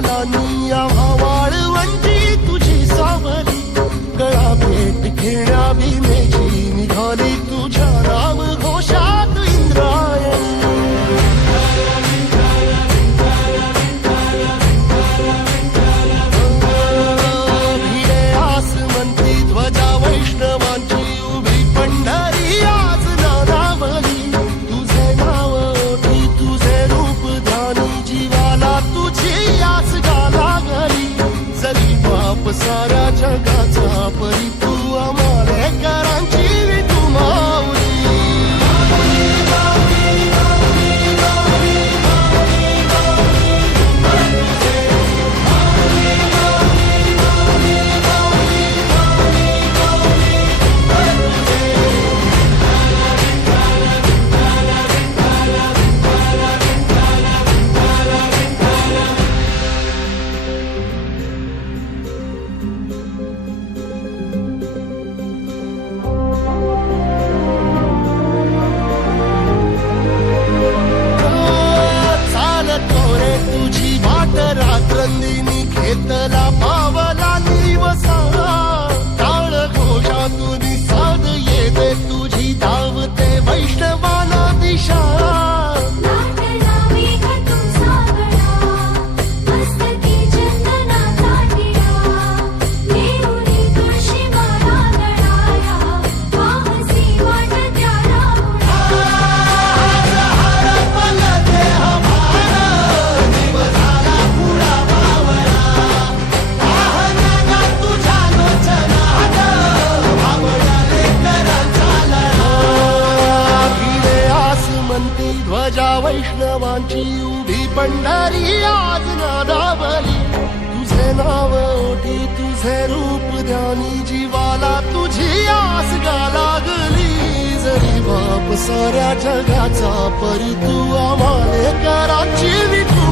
पावलांनी आम्हा वाळवंटी तुझी सावली गळा भेट घेण्या भीमेची निघाली तुझ्या नाम घोषात इंद्रायणी भिडे आसमंती ध्वजा वैष्णवांची उभी पंढरी आज नानावली तुझे नाव ओठी तुझे रूप ध्यानी जीवाला तुझी आस गाला गली जरी बाप साऱ्या जगाचा परी तू आमालेकरांची विठू माऊली रात्रंदिनी घेतला पावला निवसा टाळ घोषातून साध येते तुझी धावते वैष्णवाना दिशा ध्वजा वैष्णवांची उभी पंढरी आज नादावली तुझे नाव ओठी तुझे रूप ध्यानी जीवाला तुझी आस गा लागली जरी बाप साऱ्या जगाचा परी तू आम्हालेकरांची विठू